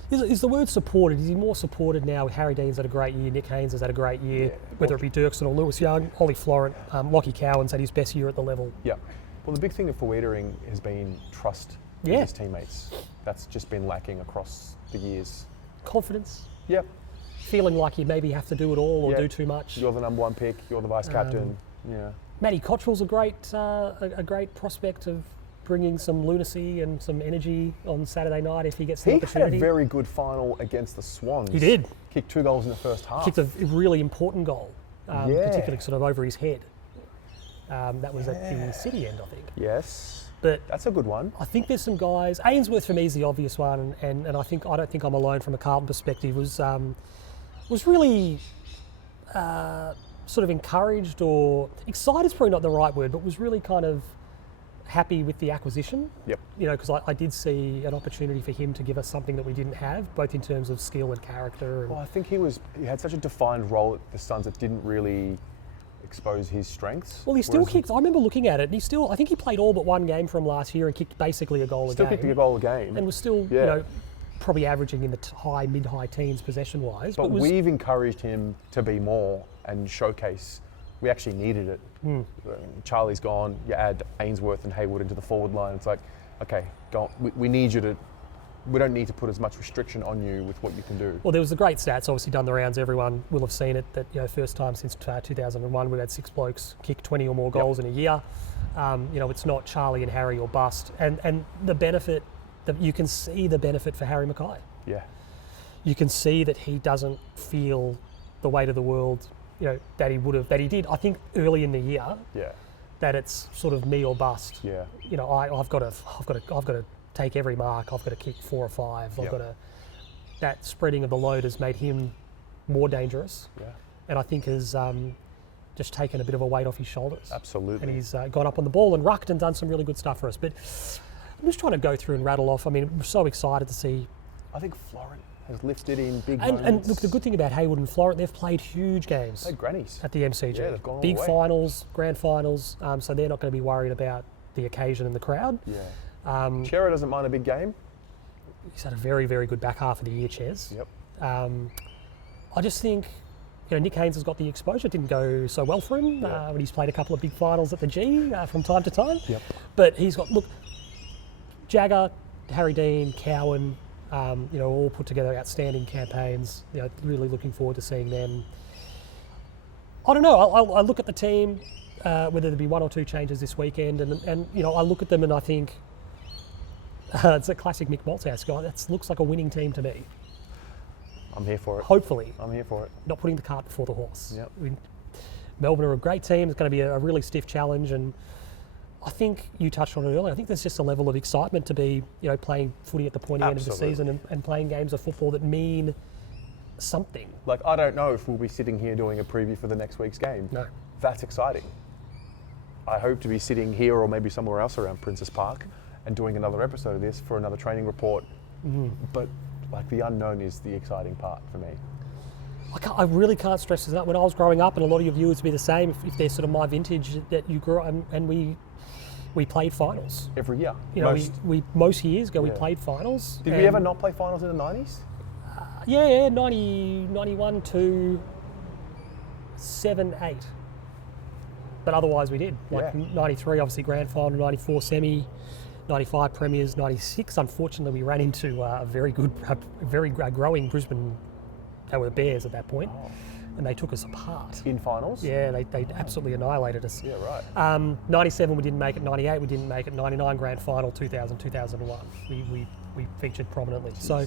Is the word supported? Is he more supported now? Harry Dean's had a great year. Nick Haynes has had a great year. Whether it be Dirksen or Lewis Young, Ollie Florent, Lockie Cowan's had his best year at the level. Yeah. Well, the big thing for Wiedering has been trust with his teammates. That's just been lacking across the years. Confidence. Yep. Feeling like you maybe have to do it all or do too much. You're the number one pick. You're the vice captain. Matty Cottrell's a great prospect of bringing some lunacy and some energy on Saturday night if he gets the opportunity. He had a very good final against the Swans. He did. Kicked 2 goals in the first half. Kicked a really important goal, particularly sort of over his head. That was at the City end, I think. Yes. But that's a good one. I think there's some guys. Ainsworth for me is the obvious one, and I don't think I'm alone from a Carlton perspective. Was really sort of encouraged or excited is probably not the right word, but was really kind of happy with the acquisition. Yep. Because I did see an opportunity for him to give us something that we didn't have, both in terms of skill and character. Well, I think he had such a defined role at the Suns that didn't really expose his strengths. Well, he still kicked. I remember looking at it, and I think he played all but one game from last year and kicked basically a goal a game. Still kicked a goal a game. And was still, probably averaging in the mid-high teens possession-wise. But we've encouraged him to be more and showcase. We actually needed it. Charlie's gone. You add Ainsworth and Haywood into the forward line. It's like, okay, go on. We need you to. We don't need to put as much restriction on you with what you can do. Well, there was the great stats, obviously done the rounds. Everyone will have seen it. That first time since 2001, we've had 6 blokes kick 20 or more goals in a year. It's not Charlie and Harry or bust. And the benefit that you can see the benefit for Harry Mackay. Yeah. You can see that he doesn't feel the weight of the world. That he did. I think early in the year. Yeah. That it's sort of me or bust. Yeah. I've got to take every mark. I've got to kick 4 or 5. I've got to. That spreading of the load has made him more dangerous. Yeah. And I think has just taken a bit of a weight off his shoulders. Absolutely. And he's gone up on the ball and rucked and done some really good stuff for us. But I'm just trying to go through and rattle off. I mean, we're so excited to see. I think Florent has lifted in big and moments. look, the good thing about Hayward and Florent, they've played huge games. Played grannies. At the MCG. Yeah, they've gone all big the way. finals, grand finals, so they're not going to be worried about the occasion and the crowd. Yeah. Chera doesn't mind a big game. He's had a very, very good back half of the year, Ches. Yep. I just think, Nick Haynes has got the exposure. It didn't go so well for him when he's played a couple of big finals at the G from time to time. Yep. But he's got, Jagger, Harry Dean, Cowan, all put together outstanding campaigns. Really looking forward to seeing them. I don't know. I look at the team, whether there be one or two changes this weekend, and I look at them and I think it's a classic Mick Malthouse guy. That looks like a winning team to me. I'm here for it. Hopefully. I'm here for it. Not putting the cart before the horse. Yep. Melbourne are a great team. It's going to be a really stiff challenge, and I think you touched on it earlier. I think there's just a level of excitement to be, playing footy at the pointy end of the season and playing games of football that mean something. Like, I don't know if we'll be sitting here doing a preview for the next week's game. No. That's exciting. I hope to be sitting here or maybe somewhere else around Princess Park and doing another episode of this for another training report. But the unknown is the exciting part for me. I really can't stress this enough. When I was growing up, and a lot of your viewers would be the same, if they're sort of my vintage, that you grew up and we played finals. Every year. Most years ago we played finals. Did we ever not play finals in the 90s? 91 to 7, 8. But otherwise we did. 93, obviously grand final, 94 semi, 95 premiers, 96. Unfortunately, we ran into a very growing Brisbane. They were the Bears at that point, and they took us apart. In finals? Yeah, they absolutely annihilated us. Yeah, right. 97 we didn't make it, 98 we didn't make it, 99 grand final, 2000, 2001 we featured prominently. Jeez. So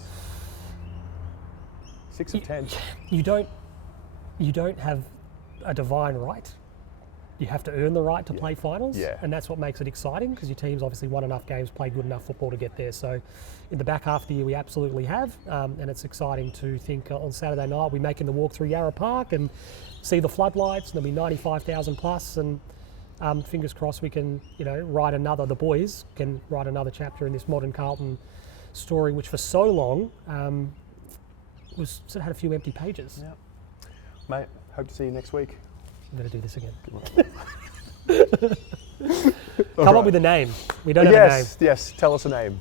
6 of 10. You don't have a divine right. You have to earn the right to play finals, and that's what makes it exciting, because your team's obviously won enough games, played good enough football to get there. So in the back half of the year we absolutely have, and it's exciting to think on Saturday night we're making the walk through Yarra Park and see the floodlights, and there'll be 95,000 plus, and fingers crossed we can the boys can write another chapter in this modern Carlton story, which for so long was sort of had a few empty pages. Yeah. Mate, hope to see you next week. I'm going to do this again. Come up with a name. We don't have a name. Yes, tell us a name.